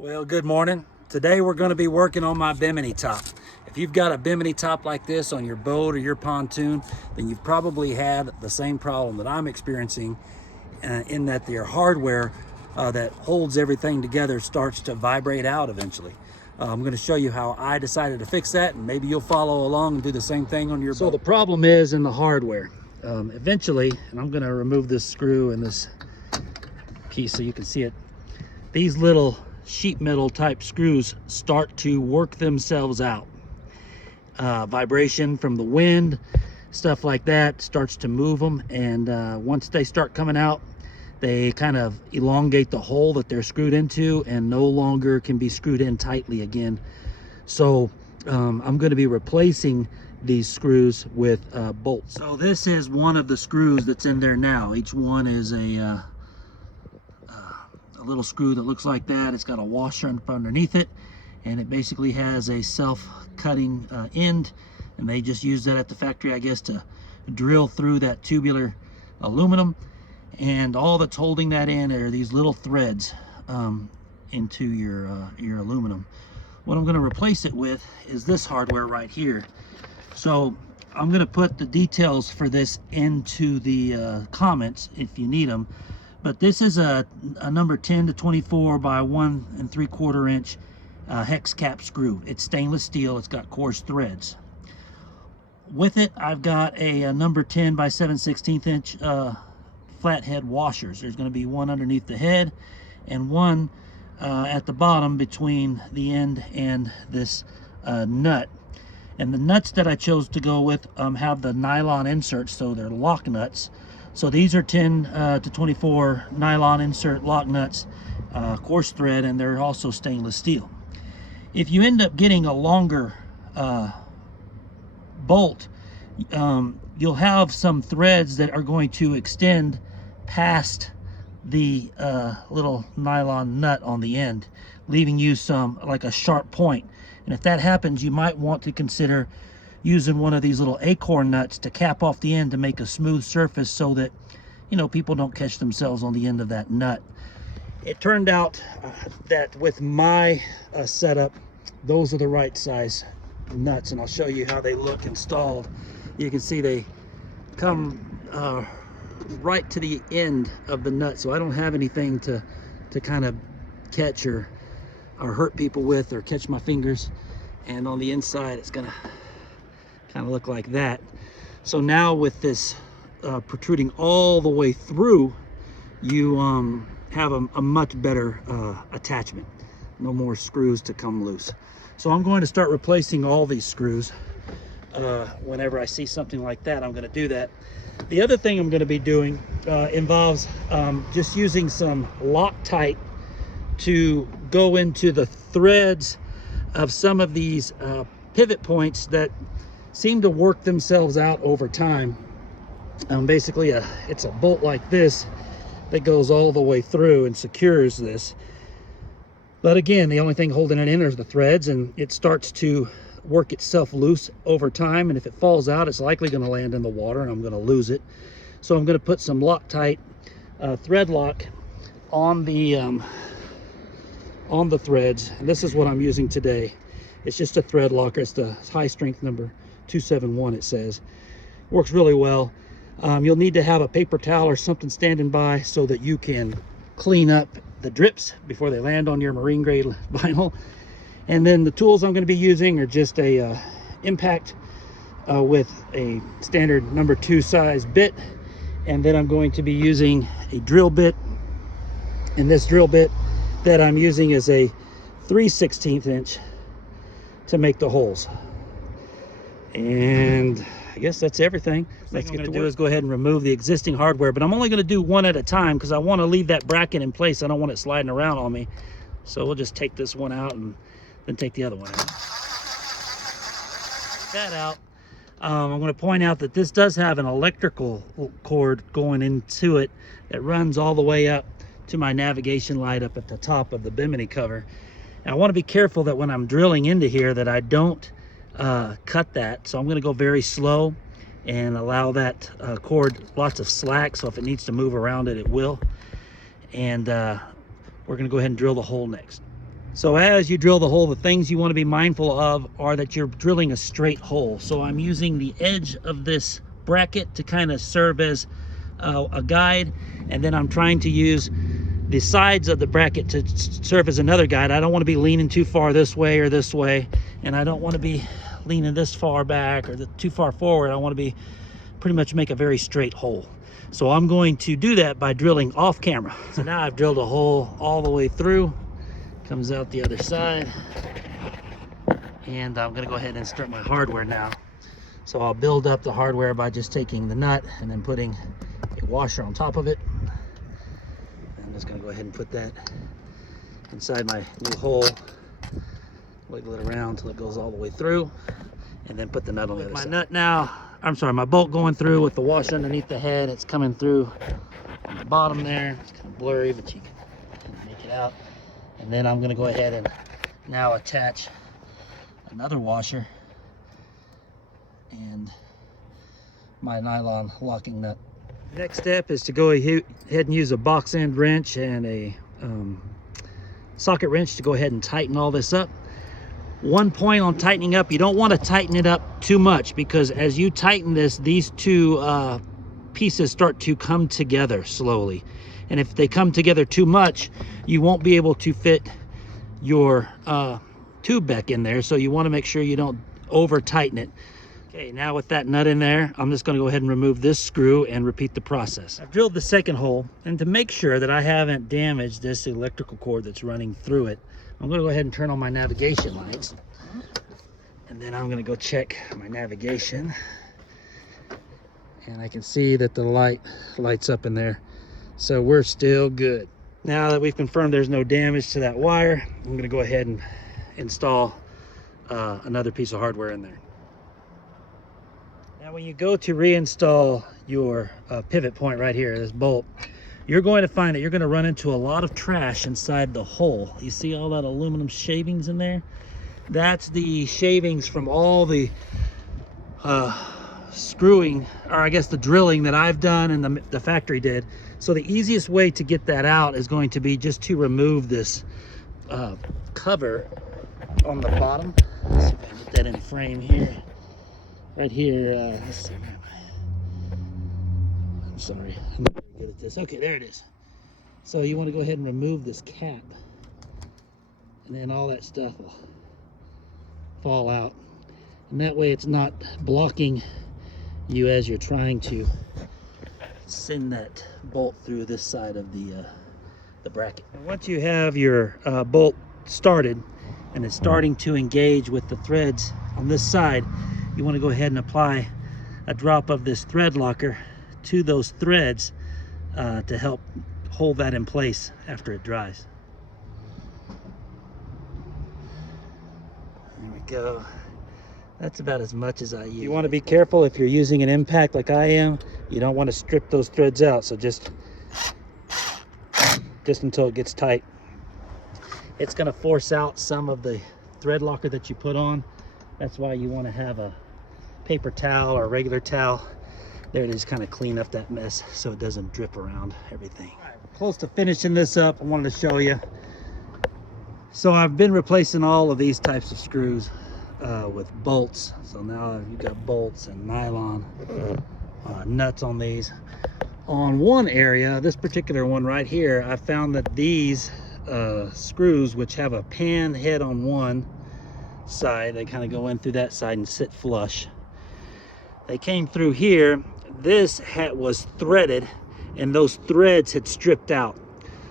Well, good morning. Today we're going to be working on my Bimini top. If you've got a Bimini top like this on your boat or your pontoon, then you've probably had the same problem that I'm experiencing in that your hardware that holds everything together starts to vibrate out eventually. I'm going to show you how I decided to fix that, and maybe you'll follow along and do the same thing on your boat. So the problem is in the hardware. Eventually, and I'm going to remove this screw and this piece so you can see it, these little sheet metal type screws start to work themselves out. Vibration from the wind, stuff like that starts to move them, and once they start coming out, they kind of elongate the hole that they're screwed into and no longer can be screwed in tightly again. So I'm going to be replacing these screws with bolts. So this is one of the screws that's in there now. Each one is a little screw that looks like that. It's got a washer underneath it, and it basically has a self-cutting end, and they just use that at the factory, I guess, to drill through that tubular aluminum, and all that's holding that in are these little threads into your aluminum. What I'm going to replace it with is this hardware right here. So I'm going to put the details for this into the comments if you need them. But this is a number 10 to 24 by 1 3/4 inch hex cap screw. It's stainless steel. It's got coarse threads. With it, I've got a number 10 by 7/16 inch flathead washers. There's going to be one underneath the head and one at the bottom between the end and this nut. And the nuts that I chose to go with have the nylon inserts, so they're lock nuts. So these are 10 to 24 nylon insert lock nuts, coarse thread, and they're also stainless steel. If you end up getting a longer bolt, you'll have some threads that are going to extend past the little nylon nut on the end, leaving you some like a sharp point. And if that happens, you might want to consider using one of these little acorn nuts to cap off the end to make a smooth surface so that, you know, people don't catch themselves on the end of that nut. It turned out that with my setup, those are the right size nuts, and I'll show you how they look installed. You can see they come right to the end of the nut, so I don't have anything to kind of catch or hurt people with or catch my fingers. And on the inside, it's gonna kind of look like that. So now with this protruding all the way through, you have a much better attachment. No more screws to come loose. So I'm going to start replacing all these screws. Whenever I see something like that, I'm going to do that. The other thing I'm going to be doing involves just using some Loctite to go into the threads of some of these pivot points that seem to work themselves out over time. Basically, it's a bolt like this that goes all the way through and secures this. But again, the only thing holding it in is the threads, and it starts to work itself loose over time. And if it falls out, it's likely going to land in the water, and I'm going to lose it. So I'm going to put some Loctite thread lock on the threads. And this is what I'm using today. It's just a thread locker. It's the high strength number 271, it says. Works really well. You'll need to have a paper towel or something standing by so that you can clean up the drips before they land on your marine grade vinyl. And then the tools I'm going to be using are just a impact with a standard number 2 size bit, and then I'm going to be using a drill bit, and this drill bit that I'm using is a 3/16 inch to make the holes. And I guess that's everything. Let's get to do is go ahead and remove the existing hardware, but I'm only going to do one at a time because I want to leave that bracket in place. I don't want it sliding around on me. So we'll just take this one out and then take the other one out. That out. I'm going to point out that this does have an electrical cord going into it that runs all the way up to my navigation light up at the top of the Bimini cover. And I want to be careful that when I'm drilling into here that I don't cut that. So I'm going to go very slow and allow that cord lots of slack, so if it needs to move around it, it will. And we're going to go ahead and drill the hole next. So as you drill the hole, the things you want to be mindful of are that you're drilling a straight hole. So I'm using the edge of this bracket to kind of serve as a guide, and then I'm trying to use the sides of the bracket to serve as another guide. I don't want to be leaning too far this way or this way, and I don't want to be leaning this far back or too far forward. I want to be pretty much make a very straight hole. So I'm going to do that by drilling off camera. So now I've drilled a hole all the way through, comes out the other side, and I'm going to go ahead and start my hardware now. So I'll build up the hardware by just taking the nut and then putting a washer on top of it. I'm just going to go ahead and put that inside my new hole, wiggle it around until it goes all the way through, and then put the nut on the other side. My nut now, I'm sorry, my bolt going through with the washer underneath the head. It's coming through on the bottom there. It's kind of blurry, but you can make it out. And then I'm going to go ahead and now attach another washer and my nylon locking nut. Next step is to go ahead and use a box end wrench and a socket wrench to go ahead and tighten all this up. One point on tightening up, you don't want to tighten it up too much, because as you tighten this, these two pieces start to come together slowly. And if they come together too much, you won't be able to fit your tube back in there. So you want to make sure you don't over tighten it. Okay, now with that nut in there, I'm just going to go ahead and remove this screw and repeat the process. I've drilled the second hole, and to make sure that I haven't damaged this electrical cord that's running through it, I'm going to go ahead and turn on my navigation lights, and then I'm going to go check my navigation, and I can see that the light lights up in there, so we're still good. Now that we've confirmed there's no damage to that wire, I'm going to go ahead and install another piece of hardware in there. Now when you go to reinstall your pivot point right here, this bolt, you're going to find that you're going to run into a lot of trash inside the hole. You see all that aluminum shavings in there? That's the shavings from all the screwing, or I guess the drilling that I've done and the factory did. So the easiest way to get that out is going to be just to remove this cover on the bottom. Let's see if I can get that in frame here. Right here, let's see. I'm sorry, I'm not very good at this. Okay, there it is. So you want to go ahead and remove this cap, and then all that stuff will fall out. And that way it's not blocking you as you're trying to send that bolt through this side of the bracket. And once you have your bolt started and it's starting to engage with the threads on this side, you want to go ahead and apply a drop of this thread locker to those threads to help hold that in place after it dries. There we go. That's about as much as I use. You want to be careful if you're using an impact like I am. You don't want to strip those threads out, so just until it gets tight. It's going to force out some of the thread locker that you put on. That's why you want to have a paper towel or a regular towel there to just kind of clean up that mess so it doesn't drip around everything. All right, close to finishing this up, I wanted to show you. So I've been replacing all of these types of screws with bolts. So now you've got bolts and nylon nuts on these. On one area, this particular one right here, I found that these screws, which have a pan head on one side, they kind of go in through that side and sit flush. They came through here. This was threaded, and those threads had stripped out.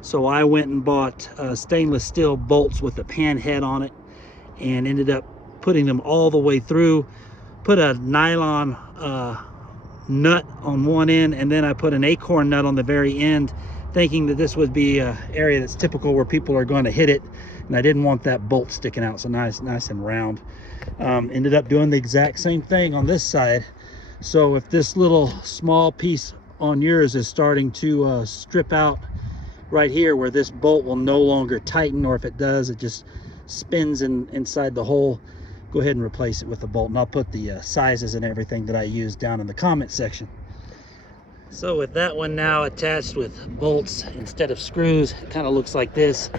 So I went and bought stainless steel bolts with a pan head on it, and ended up putting them all the way through. Put a nylon nut on one end, and then I put an acorn nut on the very end, thinking that this would be an area that's typical where people are going to hit it, and I didn't want that bolt sticking out, so nice and round. Ended up doing the exact same thing on this side. So if this little small piece on yours is starting to strip out right here where this bolt will no longer tighten, or if it does, it just spins inside the hole, go ahead and replace it with a bolt, and I'll put the sizes and everything that I use down in the comment section. So with that one now attached with bolts instead of screws, it kind of looks like this.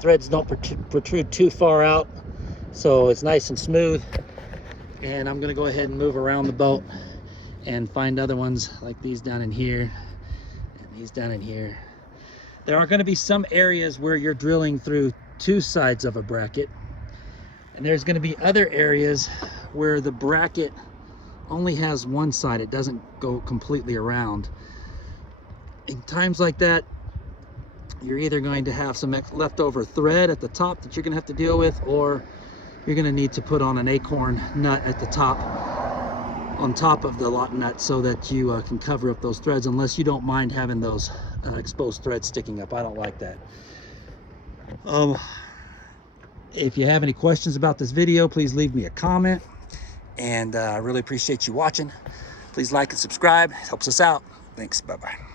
threads don't protrude too far out, so it's nice and smooth. And I'm gonna go ahead and move around the boat and find other ones like these down in here and these down in here. There are going to be some areas where you're drilling through two sides of a bracket, and there's going to be other areas where the bracket only has one side. It doesn't go completely around. In times like that, you're either going to have some leftover thread at the top that you're going to have to deal with, or you're going to need to put on an acorn nut at the top, on top of the lock nut, so that you can cover up those threads, unless you don't mind having those exposed threads sticking up. I don't like that. If you have any questions about this video, please leave me a comment, and I really appreciate you watching. Please like and subscribe. It helps us out. Thanks. Bye-bye.